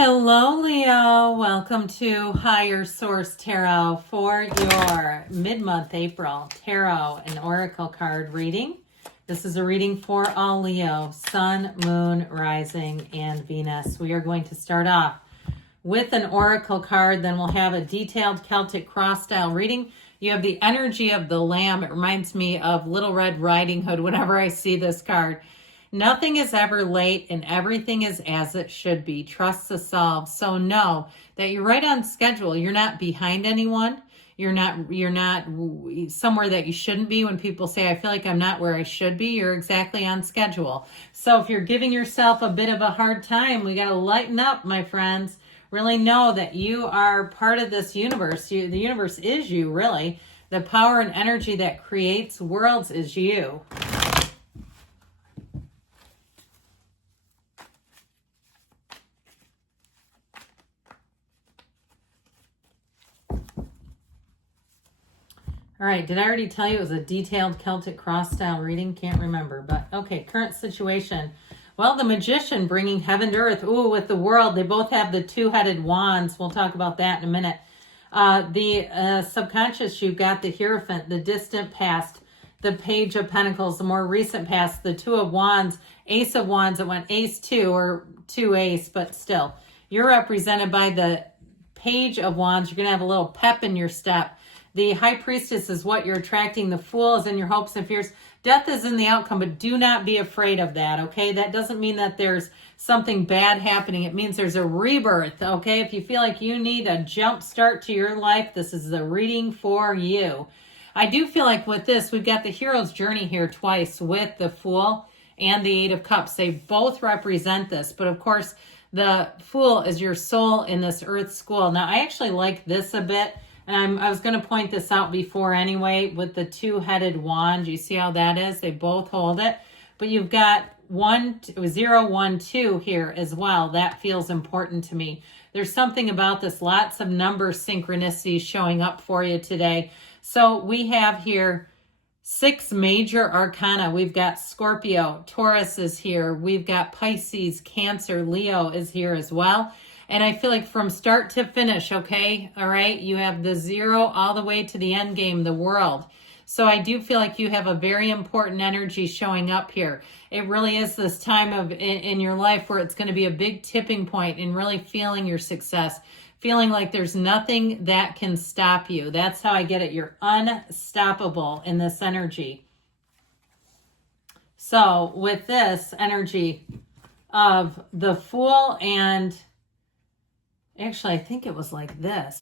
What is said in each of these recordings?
Hello, Leo. Welcome to Higher Source Tarot for your mid-month April Tarot and Oracle card reading. This is a reading for all Leo, Sun, Moon, Rising, and Venus. We are going to start off with an Oracle card, then we'll have a detailed Celtic cross style reading. You have the energy of the Lamb. It reminds me of Little Red Riding Hood whenever I see this card. Nothing is ever late and everything is as it should be. Trust the solve. So know that you're right on schedule. You're not behind anyone. You're not somewhere that you shouldn't be. When people say, I feel like I'm not where I should be, you're exactly on schedule. So if you're giving yourself a bit of a hard time, we got to lighten up, my friends. Really know that you are part of this universe. The universe is you, really. The power and energy that creates worlds is you. All right, did I already tell you it was a detailed Celtic cross style reading? Can't remember, but okay, current situation. Well, the Magician bringing heaven to earth. Ooh, with the World, they both have the two-headed wands. We'll talk about that in a minute. The subconscious, you've got the Hierophant, the distant past, the Page of Pentacles, the more recent past, the Two of Wands, Ace of Wands. It went Ace 2 or 2 Ace, but still. You're represented by the Page of Wands. You're going to have a little pep in your step. The High Priestess is what you're attracting. The Fool is in your hopes and fears. Death is in the outcome, but do not be afraid of that, okay? That doesn't mean that there's something bad happening. It means there's a rebirth, okay? If you feel like you need a jump start to your life, this is the reading for you. I do feel like with this, we've got the hero's journey here twice with the Fool and the Eight of Cups. They both represent this, but of course, the Fool is your soul in this earth school. Now, I actually like this a bit. And I was going to point this out before anyway with the two-headed wand. You see how that is? They both hold it. But you've got 0, 1, 2 here as well. That feels important to me. There's something about this. Lots of number synchronicities showing up for you today. So we have here 6 major arcana. We've got Scorpio, Taurus is here. We've got Pisces, Cancer, Leo is here as well. And I feel like from start to finish, okay, all right, you have the 0 all the way to the end game, the World. So I do feel like you have a very important energy showing up here. It really is this time of in your life where it's going to be a big tipping point in really feeling your success, feeling like there's nothing that can stop you. That's how I get it. You're unstoppable in this energy. So with this energy of the Fool and... Actually, I think it was like this.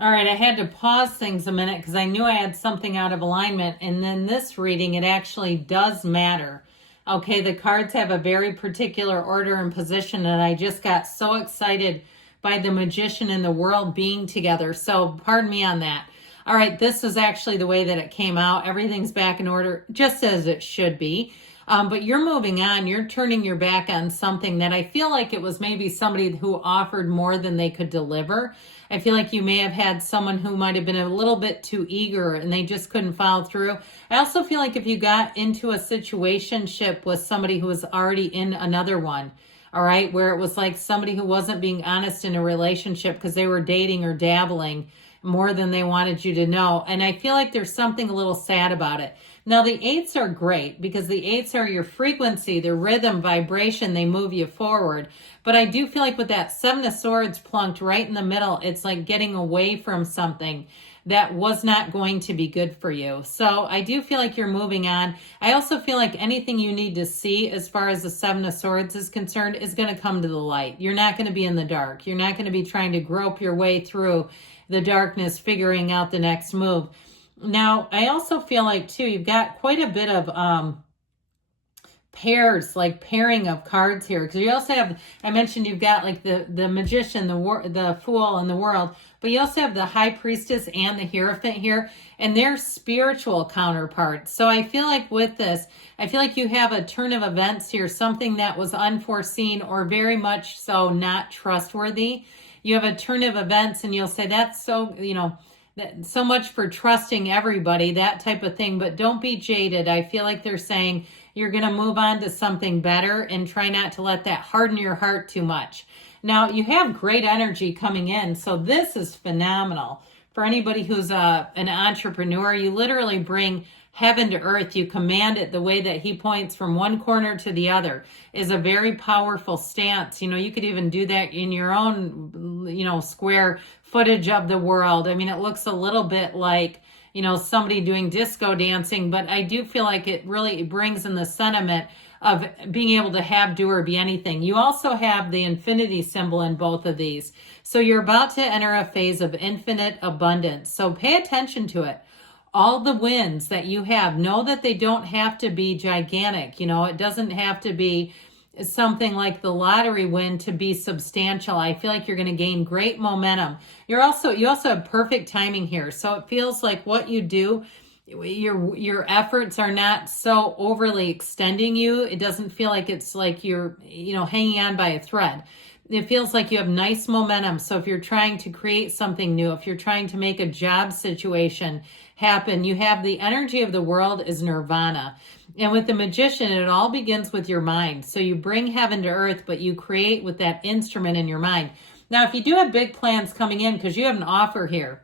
All right, I had to pause things a minute because I knew I had something out of alignment. And then this reading, it actually does matter. Okay, the cards have a very particular order and position, and I just got so excited by the Magician and the World being together. So pardon me on that. All right, this is actually the way that it came out. Everything's back in order, just as it should be. But you're moving on. You're turning your back on something that I feel like it was maybe somebody who offered more than they could deliver. I feel like you may have had someone who might have been a little bit too eager and they just couldn't follow through. I also feel like if you got into a situationship with somebody who was already in another one, all right, where it was like somebody who wasn't being honest in a relationship because they were dating or dabbling more than they wanted you to know. And I feel like there's something a little sad about it. Now, the 8s are great because the 8s are your frequency, the rhythm, vibration. They move you forward. But I do feel like with that 7 of Swords plunked right in the middle, it's like getting away from something that was not going to be good for you. So I do feel like you're moving on. I also feel like anything you need to see as far as the 7 of Swords is concerned is going to come to the light. You're not going to be in the dark. You're not going to be trying to grope your way through the darkness, figuring out the next move. Now, I also feel like, too, you've got quite a bit of pairs, like pairing of cards here. Because you also have, I mentioned you've got like the Magician, the Fool, and the World. But you also have the High Priestess and the Hierophant here. And they're spiritual counterparts. So I feel like with this, I feel like you have a turn of events here. Something that was unforeseen or very much so not trustworthy. You have a turn of events and you'll say, that's so, so much for trusting everybody, that type of thing. But don't be jaded. I feel like they're saying you're going to move on to something better and try not to let that harden your heart too much. Now, you have great energy coming in, so this is phenomenal. For anybody who's an entrepreneur, you literally bring heaven to earth. You command it. The way that he points from one corner to the other is a very powerful stance. You could even do that in your own, square footage of the world. I mean, it looks a little bit like, somebody doing disco dancing, but I do feel like it really brings in the sentiment of being able to have, do, or be anything. You also have the infinity symbol in both of these. So you're about to enter a phase of infinite abundance. So pay attention to it. All the wins that you have, know that they don't have to be gigantic. It doesn't have to be something like the lottery win to be substantial. I feel like you're going to gain great momentum. You also have perfect timing here. So it feels like what you do, your efforts are not so overly extending you. It doesn't feel like it's like you're, hanging on by a thread. It feels like you have nice momentum. So if you're trying to create something new, if you're trying to make a job situation happen, you have the energy of the world is nirvana. And with the magician, it all begins with your mind. So you bring heaven to earth, but you create with that instrument in your mind. Now, if you do have big plans coming in, because you have an offer here,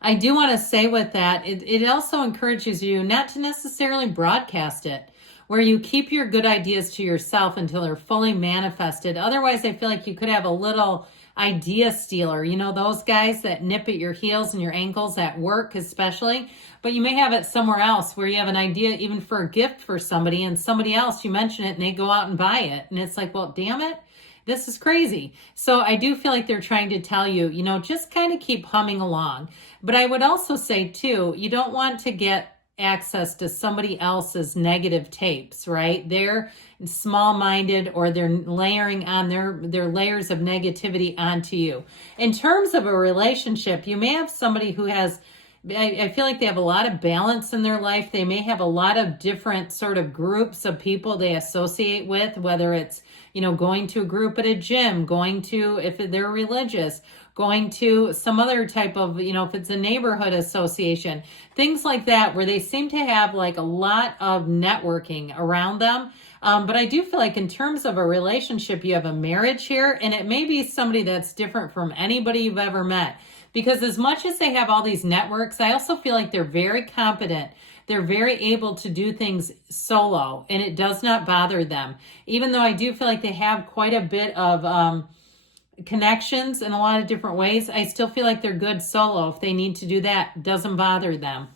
I do want to say with that, it also encourages you not to necessarily broadcast it, where you keep your good ideas to yourself until they're fully manifested. Otherwise, I feel like you could have a little idea stealer, those guys that nip at your heels and your ankles at work especially, but you may have it somewhere else where you have an idea even for a gift for somebody, and somebody else, you mention it and they go out and buy it. And it's like, well, damn it, this is crazy. So I do feel like they're trying to tell you, just kind of keep humming along. But I would also say too, you don't want to get access to somebody else's negative tapes, right? They're small-minded, or they're layering on their layers of negativity onto you. In terms of a relationship, you may have somebody who has, I feel like they have a lot of balance in their life. They may have a lot of different sort of groups of people they associate with, whether it's, going to a group at a gym, going to, if they're religious, going to some other type of, if it's a neighborhood association, things like that, where they seem to have like a lot of networking around them. But I do feel like in terms of a relationship, you have a marriage here, and it may be somebody that's different from anybody you've ever met. Because as much as they have all these networks, I also feel like they're very competent. They're very able to do things solo, and it does not bother them. Even though I do feel like they have quite a bit of connections in a lot of different ways, I still feel like they're good solo. If they need to do that, it doesn't bother them.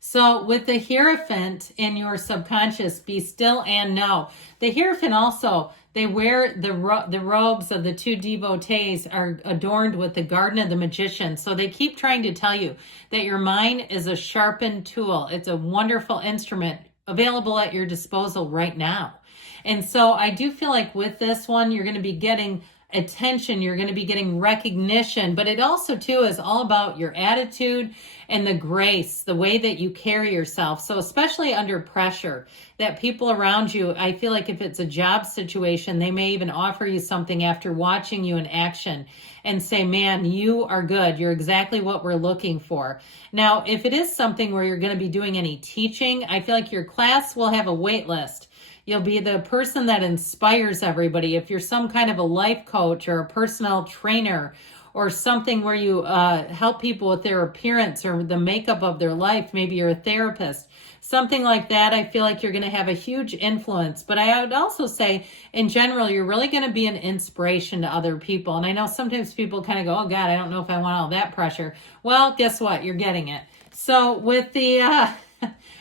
So with the Hierophant in your subconscious, be still and know. The Hierophant also, they wear the robes of the two devotees are adorned with the garden of the magician. So they keep trying to tell you that your mind is a sharpened tool. It's a wonderful instrument available at your disposal right now. And so I do feel like with this one, you're going to be getting attention, you're going to be getting recognition, but it also too is all about your attitude and the grace, the way that you carry yourself. So especially under pressure, that people around you, I feel like if it's a job situation, they may even offer you something after watching you in action and say, man, you are good. You're exactly what we're looking for. Now, if it is something where you're going to be doing any teaching, I feel like your class will have a wait list. You'll be the person that inspires everybody. If you're some kind of a life coach or a personal trainer or something where you help people with their appearance or the makeup of their life, maybe you're a therapist, something like that, I feel like you're going to have a huge influence. But I would also say, in general, you're really going to be an inspiration to other people. And I know sometimes people kind of go, oh God, I don't know if I want all that pressure. Well, guess what? You're getting it. So with the...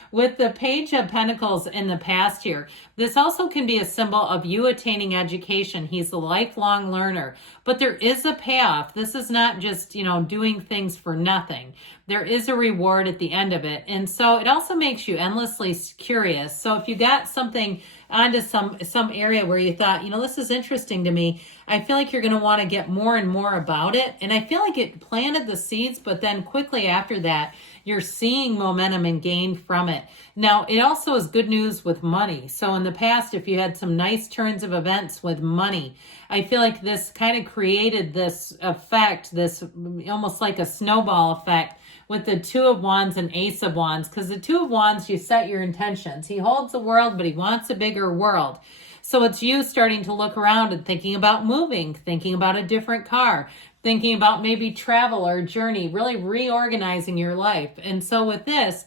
With the Page of Pentacles in the past here, this also can be a symbol of you attaining education. He's a lifelong learner, but there is a payoff. This is not just, doing things for nothing. There is a reward at the end of it. And so it also makes you endlessly curious. So if you got something onto some area where you thought, this is interesting to me, I feel like you're going to want to get more and more about it. And I feel like it planted the seeds, but then quickly after that, you're seeing momentum and gain from it. Now, it also is good news with money. So in the past, if you had some nice turns of events with money, I feel like this kind of created this effect, this almost like a snowball effect with the Two of Wands and Ace of Wands. Because the Two of Wands, you set your intentions. He holds the world, but he wants a bigger world. So it's you starting to look around and thinking about moving, thinking about a different car, thinking about maybe travel or journey, really reorganizing your life. And so with this,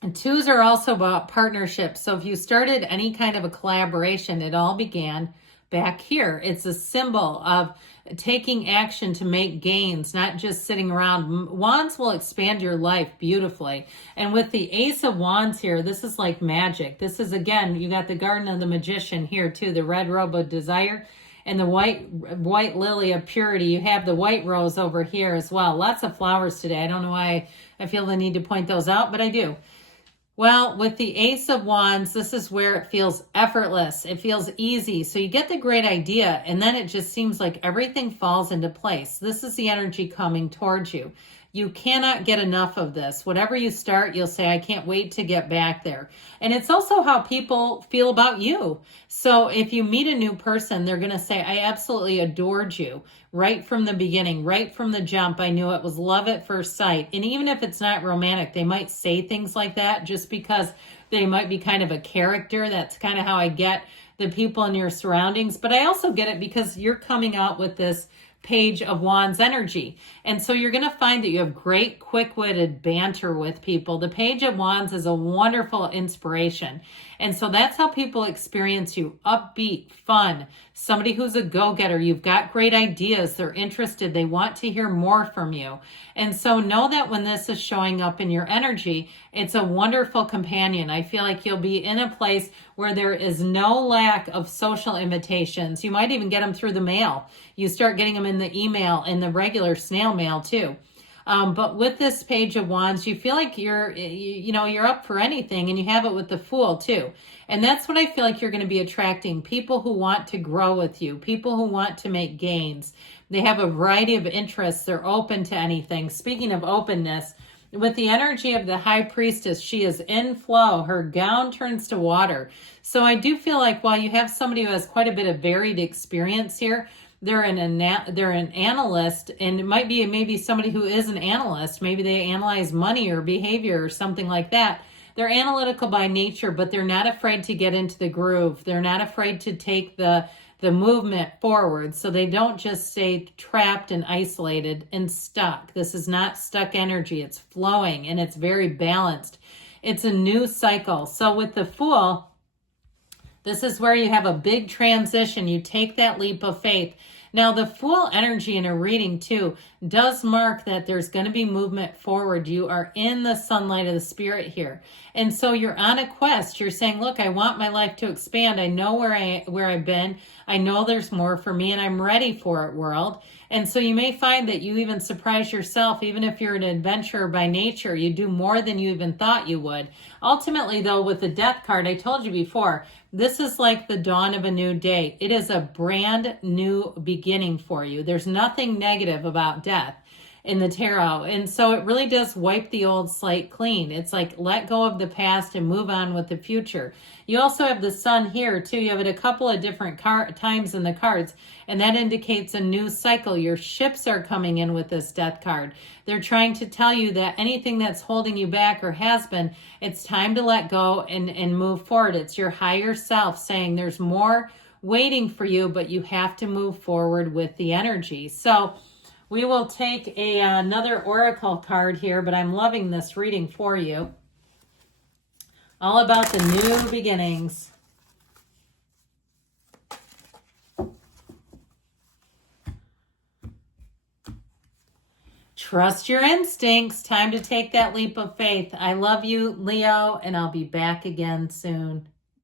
and twos are also about partnerships. So if you started any kind of a collaboration, it all began back here. It's a symbol of taking action to make gains, not just sitting around. Wands will expand your life beautifully. And with the Ace of Wands here, this is like magic. This is, again, you got the Garden of the Magician here too, the red robe of desire and the white lily of purity. You have the white rose over here as well. Lots of flowers today. I don't know why I feel the need to point those out, but I do. Well, with the Ace of Wands, this is where it feels effortless. It feels easy. So you get the great idea, and then it just seems like everything falls into place. This is the energy coming towards you. You cannot get enough of this. Whatever you start, you'll say, I can't wait to get back there. And it's also how people feel about you. So if you meet a new person, they're going to say, I absolutely adored you right from the beginning, right from the jump. I knew it was love at first sight. And even if it's not romantic, they might say things like that just because they might be kind of a character. That's kind of how I get the people in your surroundings. But I also get it because you're coming out with this Page of Wands energy. And so you're going to find that you have great quick-witted banter with people. The Page of Wands is a wonderful inspiration. And so that's how people experience you. Upbeat, fun, somebody who's a go-getter. You've got great ideas. They're interested. They want to hear more from you. And so know that when this is showing up in your energy, it's a wonderful companion. I feel like you'll be in a place where there is no lack of social invitations. You might even get them through the mail. You start getting them in the email and the regular snail mail too. But with this Page of Wands, you feel like you're up for anything, and you have it with the Fool too. And that's what I feel like you're going to be attracting. People who want to grow with you, people who want to make gains. They have a variety of interests. They're open to anything. Speaking of openness, with the energy of the High Priestess, she is in flow. Her gown turns to water. So I do feel like while you have somebody who has quite a bit of varied experience here, they're an analyst, and it might be maybe somebody who is an analyst. Maybe they analyze money or behavior or something like that. They're analytical by nature, but they're not afraid to get into the groove. They're not afraid to take the movement forward, so they don't just stay trapped and isolated and stuck. This is not stuck energy. It's flowing, and it's very balanced. It's a new cycle. So with the Fool, this is where you have a big transition. You take that leap of faith. Now, the Fool energy in a reading, too, does mark that there's going to be movement forward. You are in the sunlight of the spirit here. And so you're on a quest. You're saying, look, I want my life to expand. I know where I've been. I know there's more for me, and I'm ready for it, world. And so you may find that you even surprise yourself. Even if you're an adventurer by nature, you do more than you even thought you would. Ultimately, though, with the Death card, I told you before, this is like the dawn of a new day. It is a brand new beginning for you. There's nothing negative about death in the tarot. And so it really does wipe the old slate clean. It's like let go of the past and move on with the future. You also have the Sun here too. You have it a couple of different times in the cards, and that indicates a new cycle. Your ships are coming in with this Death card. They're trying to tell you that anything that's holding you back or has been, it's time to let go and move forward. It's your higher self saying there's more waiting for you, but you have to move forward with the energy. So we will take another oracle card here, but I'm loving this reading for you. All about the new beginnings. Trust your instincts. Time to take that leap of faith. I love you, Leo, and I'll be back again soon.